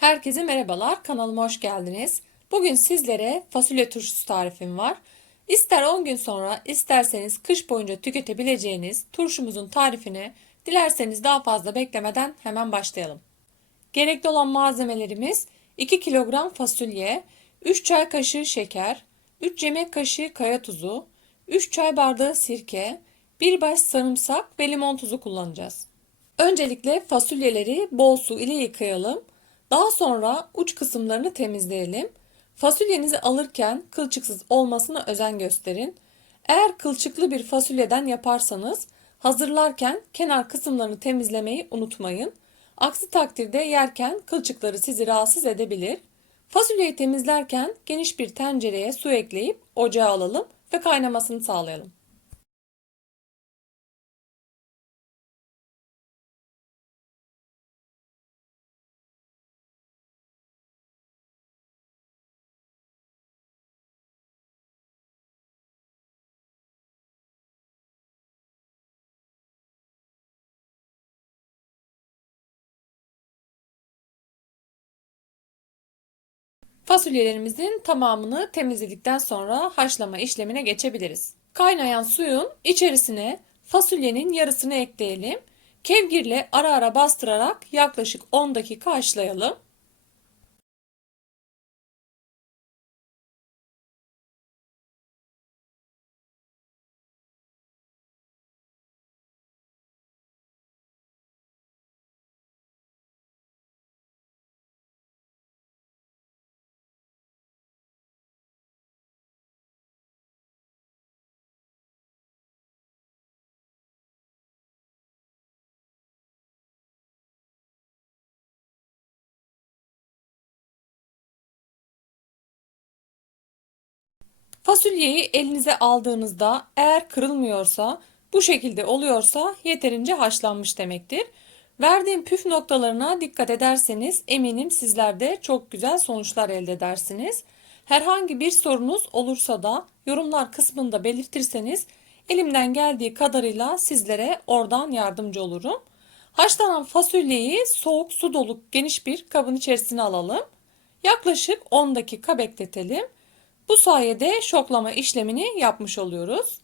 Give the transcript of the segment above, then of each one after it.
Herkese merhabalar, kanalıma hoş geldiniz. Bugün sizlere fasulye turşusu tarifim var. İster 10 gün sonra, isterseniz kış boyunca tüketebileceğiniz turşumuzun tarifine dilerseniz daha fazla beklemeden hemen başlayalım. Gerekli olan malzemelerimiz 2 kilogram fasulye, 3 çay kaşığı şeker, 3 yemek kaşığı kaya tuzu, 3 çay bardağı sirke, 1 baş sarımsak ve limon tuzu kullanacağız. Öncelikle fasulyeleri bol su ile yıkayalım. Daha sonra uç kısımlarını temizleyelim. Fasulyenizi alırken kılçıksız olmasına özen gösterin. Eğer kılçıklı bir fasulyeden yaparsanız hazırlarken kenar kısımlarını temizlemeyi unutmayın. Aksi takdirde yerken kılçıkları sizi rahatsız edebilir. Fasulyeyi temizlerken geniş bir tencereye su ekleyip ocağa alalım ve kaynamasını sağlayalım. Fasulyelerimizin tamamını temizledikten sonra haşlama işlemine geçebiliriz. Kaynayan suyun içerisine fasulyenin yarısını ekleyelim. Kevgirle ara ara bastırarak yaklaşık 10 dakika haşlayalım. Fasulyeyi elinize aldığınızda eğer kırılmıyorsa, bu şekilde oluyorsa yeterince haşlanmış demektir. Verdiğim püf noktalarına dikkat ederseniz eminim sizler de çok güzel sonuçlar elde edersiniz. Herhangi bir sorunuz olursa da yorumlar kısmında belirtirseniz elimden geldiği kadarıyla sizlere oradan yardımcı olurum. Haşlanan fasulyeyi soğuk su dolu geniş bir kabın içerisine alalım. Yaklaşık 10 dakika bekletelim. Bu sayede şoklama işlemini yapmış oluyoruz.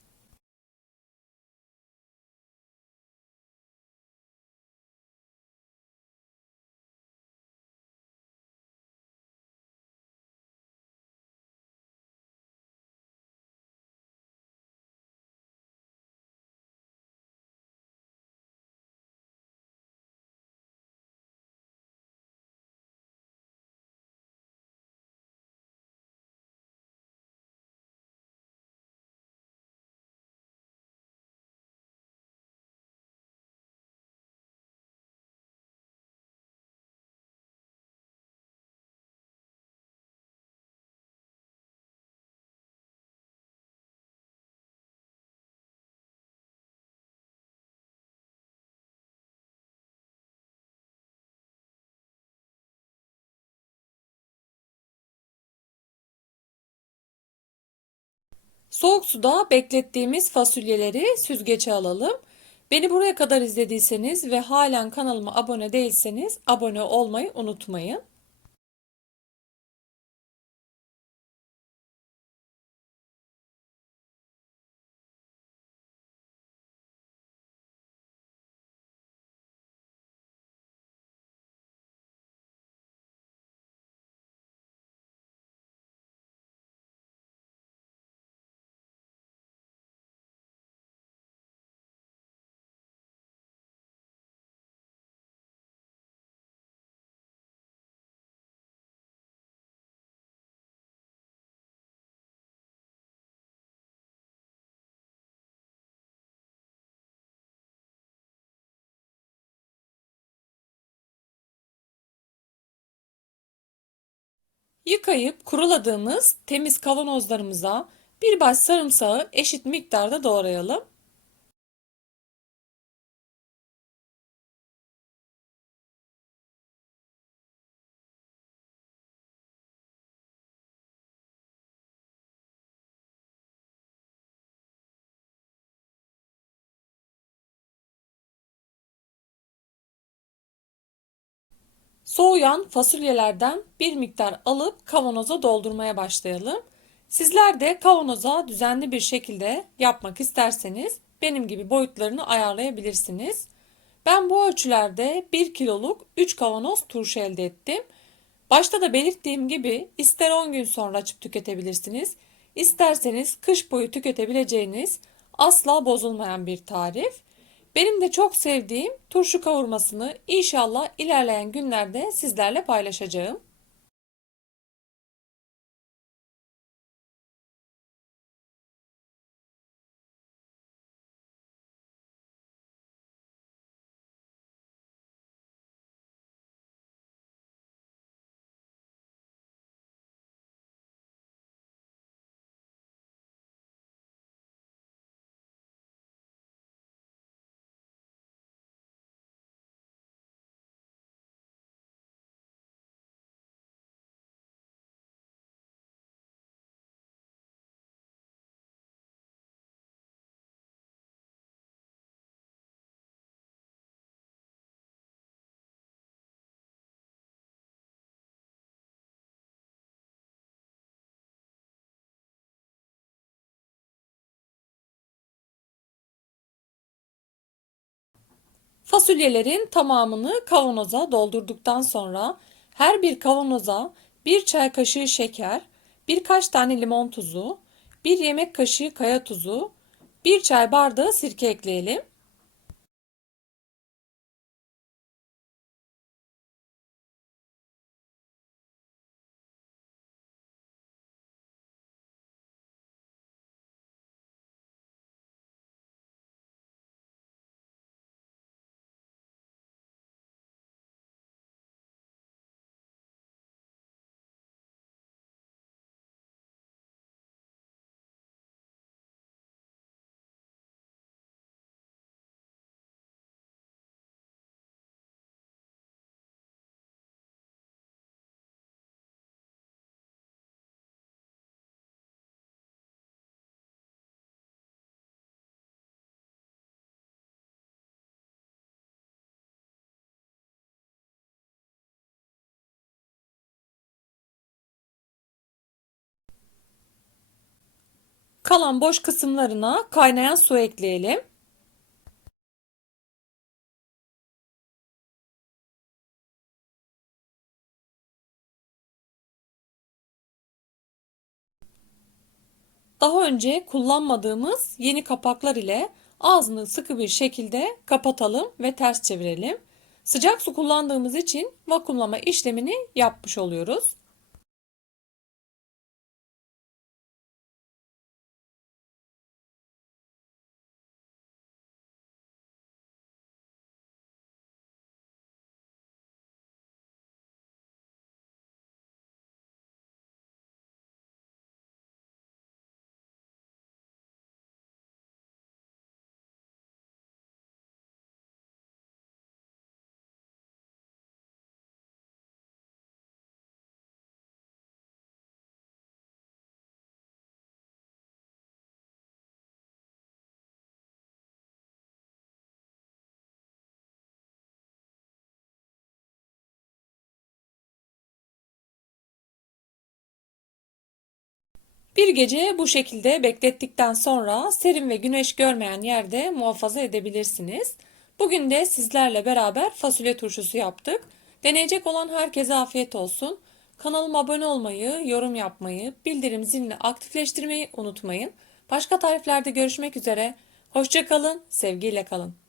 Soğuk suda beklettiğimiz fasulyeleri süzgece alalım. Beni buraya kadar izlediyseniz ve halen kanalıma abone değilseniz abone olmayı unutmayın. Yıkayıp kuruladığımız temiz kavanozlarımıza bir baş sarımsağı eşit miktarda doğrayalım. Soğuyan fasulyelerden bir miktar alıp kavanoza doldurmaya başlayalım. Sizler de kavanoza düzenli bir şekilde yapmak isterseniz benim gibi boyutlarını ayarlayabilirsiniz. Ben bu ölçülerde 1 kiloluk 3 kavanoz turşu elde ettim. Başta da belirttiğim gibi ister 10 gün sonra açıp tüketebilirsiniz, isterseniz kış boyu tüketebileceğiniz asla bozulmayan bir tarif. Benim de çok sevdiğim turşu kavurmasını inşallah ilerleyen günlerde sizlerle paylaşacağım. Fasulyelerin tamamını kavanoza doldurduktan sonra her bir kavanoza bir çay kaşığı şeker, birkaç tane limon tuzu, bir yemek kaşığı kaya tuzu, bir çay bardağı sirke ekleyelim. Kalan boş kısımlarına kaynayan su ekleyelim. Daha önce kullanmadığımız yeni kapaklar ile ağzını sıkı bir şekilde kapatalım ve ters çevirelim. Sıcak su kullandığımız için vakumlama işlemini yapmış oluyoruz. Bir gece bu şekilde beklettikten sonra serin ve güneş görmeyen yerde muhafaza edebilirsiniz. Bugün de sizlerle beraber fasulye turşusu yaptık. Deneyecek olan herkese afiyet olsun. Kanalıma abone olmayı, yorum yapmayı, bildirim zilini aktifleştirmeyi unutmayın. Başka tariflerde görüşmek üzere. Hoşçakalın, sevgiyle kalın.